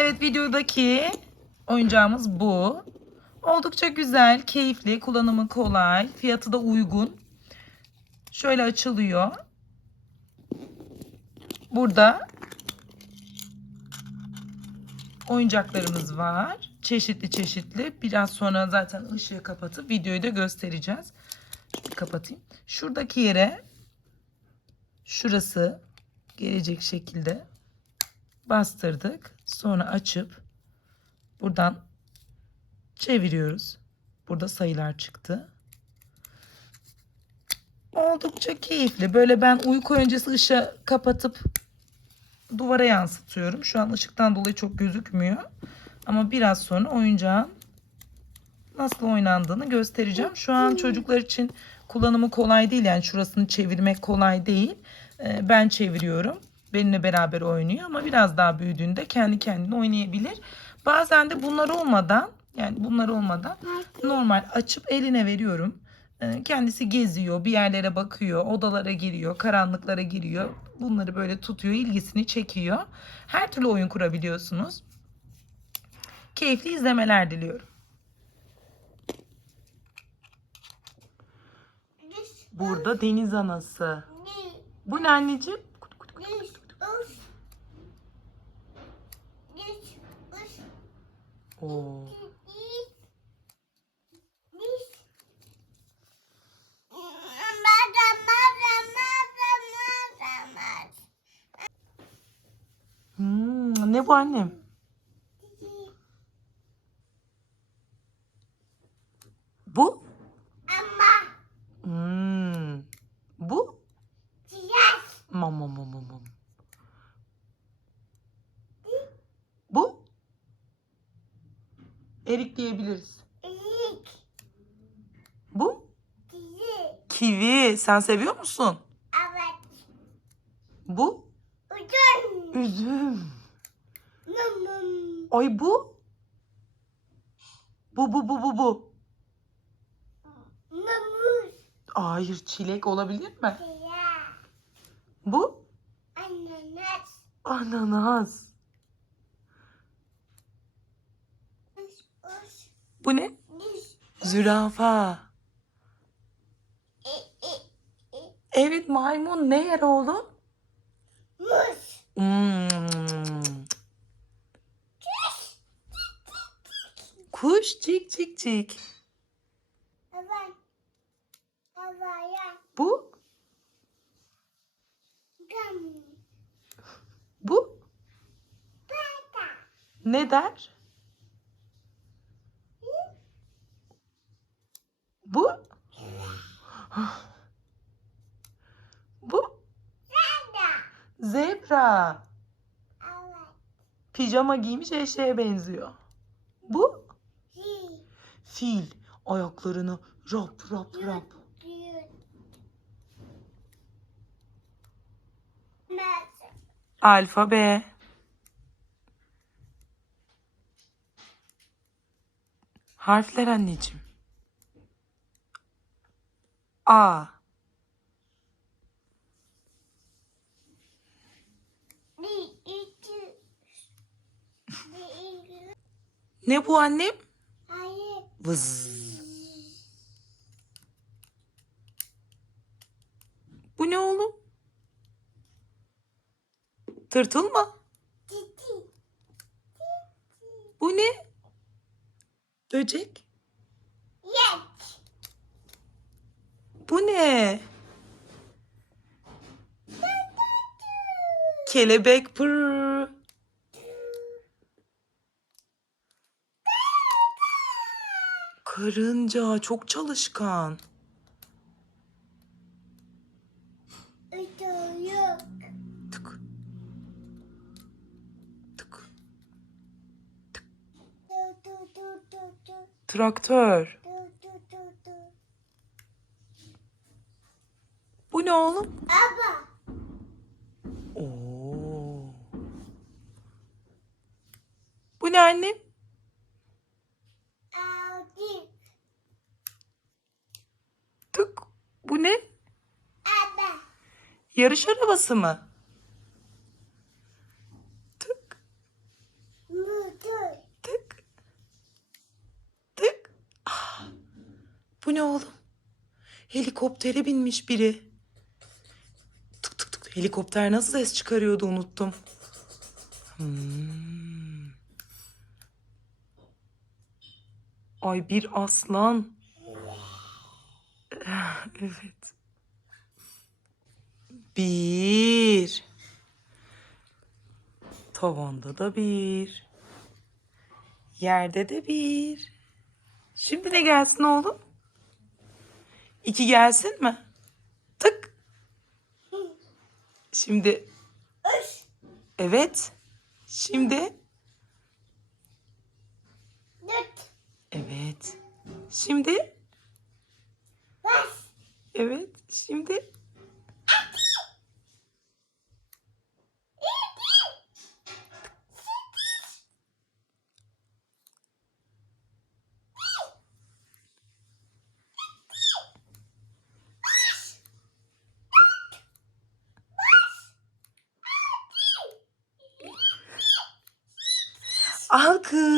Evet videodaki oyuncağımız bu. Oldukça güzel, keyifli, kullanımı kolay, fiyatı da uygun. Şöyle açılıyor. Burada oyuncaklarımız var. Çeşitli çeşitli. Biraz sonra zaten ışığı kapatıp videoyu da göstereceğiz. Kapatayım. Şuradaki yere şurası gelecek şekilde bastırdık. Sonra açıp buradan çeviriyoruz. Burada sayılar çıktı. Oldukça keyifli. Böyle ben uyku öncesi ışığı kapatıp duvara yansıtıyorum. Şu an ışıktan dolayı çok gözükmüyor. Ama biraz sonra oyuncağın nasıl oynandığını göstereceğim. Şu an çocuklar için kullanımı kolay değil. Yani şurasını çevirmek kolay değil. Ee, Ben çeviriyorum. Benimle beraber oynuyor ama biraz daha büyüdüğünde kendi kendine oynayabilir. Bazen de bunlar olmadan yani bunlar olmadan normal açıp eline veriyorum. Ee, Kendisi geziyor, bir yerlere bakıyor, odalara giriyor, karanlıklara giriyor. Bunları böyle tutuyor, ilgisini çekiyor. Her türlü oyun kurabiliyorsunuz. Keyifli izlemeler diliyorum. Burada deniz anası. Bu ne anneciğim? Oo. Hmm, ne bu annem? Bu? Hmm. Bu? Mam mam mam mam. mam. Bu? Erik diyebiliriz. Bu? Kivi. Sen seviyor musun? Bu? Üzüm. Ay bu? Bu bu bu bu bu. Hayır çilek olabilir mi? Bu? Ananas. Bu ne? Zürafa. Evet maymun ne yer oğlum? Hmm. Kuş cik cik cik. Bu? Bu? Ne der? Bu? Bu? Zebra. Pijama giymiş eşeğe benziyor. Bu? Fil. Ayaklarını rap rap rap. Alfabe. Harfler anneciğim. A. Ne bu annem? Vız. Bu ne oğlum? Tırtıl mı? Bu ne? Böcek. Bu ne? Kelebek pırr. Karınca çok çalışkan. Traktör. ne oğlum? Baba. Oo. Bu ne annem? Aldık. Tık. Bu ne? Araba. Yarış arabası mı? Tık. Motor. Tık. Tık. Ah. Bu ne oğlum? Helikoptere binmiş biri. Helikopter nasıl ses çıkarıyordu unuttum. Hmm. Ay bir aslan. Evet. Bir. Tavanda da bir. Yerde de bir. Şimdi ne gelsin oğlum? İki gelsin mi? Tık. Şimdi. Evet. Şimdi. Evet. Şimdi. Evet. Şimdi. คือ